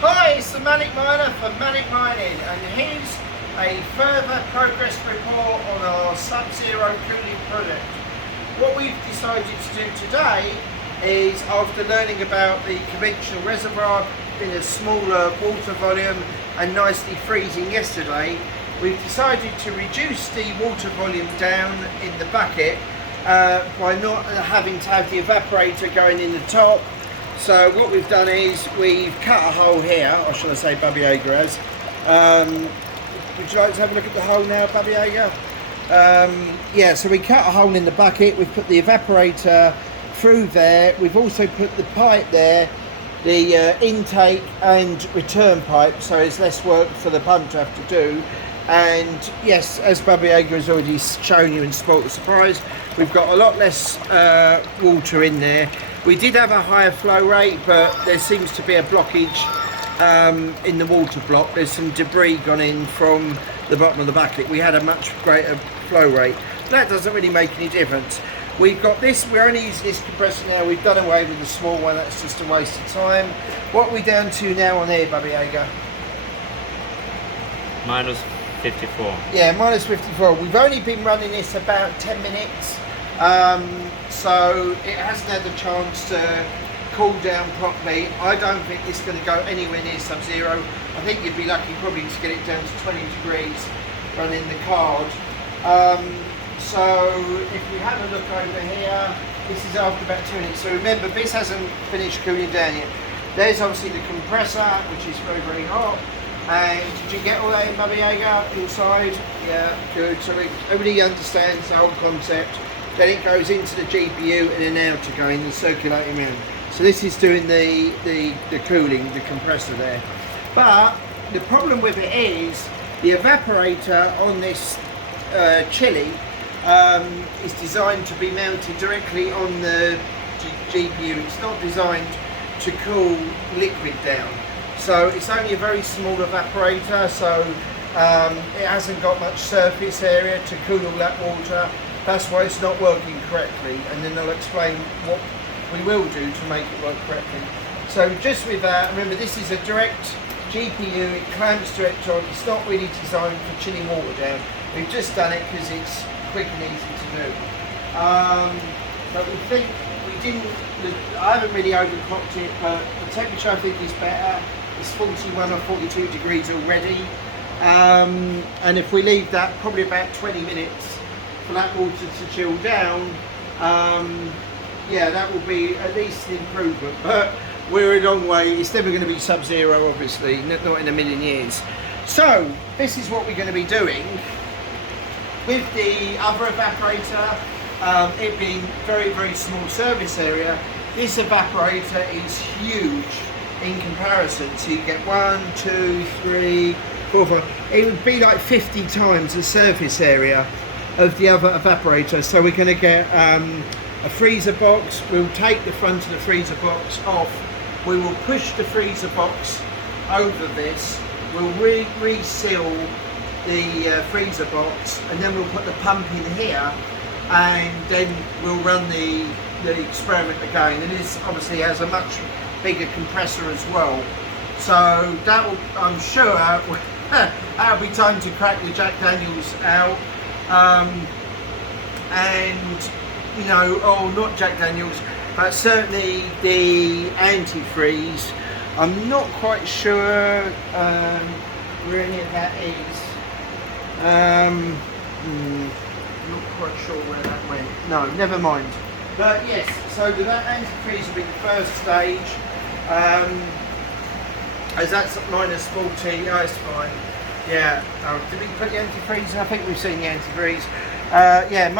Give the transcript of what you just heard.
Hi, it's the Manic Miner from Manic Mining, and here's a further progress report on our Sub-Zero cooling project. What we've decided to do today is, after learning about the conventional reservoir in a smaller water volume and nicely freezing yesterday, we've decided to reduce the water volume down in the bucket by not having to have the evaporator going in the top. So what we've done is we've cut a hole here, or shall I say Bubby Yager has. Would you like to have a look at the hole now, Bubby Yager? Yeah, so we cut a hole in the bucket, we've put the evaporator through there, we've also put the pipe there, the intake and return pipe, so there's less work for the pump to have to do. And yes, as Bubby Yager has already shown you and spoilt the surprise, we've got a lot less water in there. We did have a higher flow rate, but there seems to be a blockage in the water block. There's some debris gone in from the bottom of the bucket. We had a much greater flow rate. That doesn't really make any difference. We've got this, we're only using this compressor now. We've done away with the small one, that's just a waste of time. What are we down to now on here, Bubby Yager? Minus 54. Yeah, minus 54. We've only been running this about 10 minutes. So it hasn't had the chance to cool down properly. I don't think it's going to go anywhere near sub-zero. I think you'd be lucky probably to get it down to 20 degrees running the card. So if we have a look over here, this is after about 2 minutes. So remember, this hasn't finished cooling down yet. There's obviously the compressor, which is very, very hot. And did you get all that in, Bubby Yager, inside? Yeah, good. So everybody understands the whole concept. Then it goes into the GPU and then out again and circulating around. So this is doing the cooling, the compressor there. But the problem with it is the evaporator on this chili is designed to be mounted directly on the GPU. It's not designed to cool liquid down. So it's only a very small evaporator, so it hasn't got much surface area to cool all that water. That's why it's not working correctly, and then I'll explain what we will do to make it work correctly. So just with that, remember this is a direct GPU, it clamps direct on, it's not really designed for chilling water down. We've just done it because it's quick and easy to do. But we think I haven't really overclocked it, but the temperature I think is better. It's 41 or 42 degrees already. And if we leave that probably about 20 minutes for that water to chill down, yeah, that will be at least an improvement. But we're a long way. It's never going to be sub-zero, obviously, not in a million years. So this is what we're going to be doing with the other evaporator. It being very, very small service area, this evaporator is huge in comparison. So you get 1, 2, 3, 4, 5. It would be like 50 times the surface area of the other evaporator. So we're going to get a freezer box. We'll take the front of the freezer box off. We will push the freezer box over this. We'll reseal the freezer box, and then we'll put the pump in here, and then we'll run the experiment again. And this obviously has a much bigger compressor as well. So that will, I'm sure, that'll be time to crack the Jack Daniels out. And you know, oh, not Jack Daniels, but certainly the antifreeze. I'm not quite sure where any of that is. Not quite sure where that went. No, never mind. But yes, so that antifreeze will be the first stage. As that's at minus 40, oh, it's fine. Yeah, oh, did we put the antifreeze? I think we've seen the antifreeze. Yeah.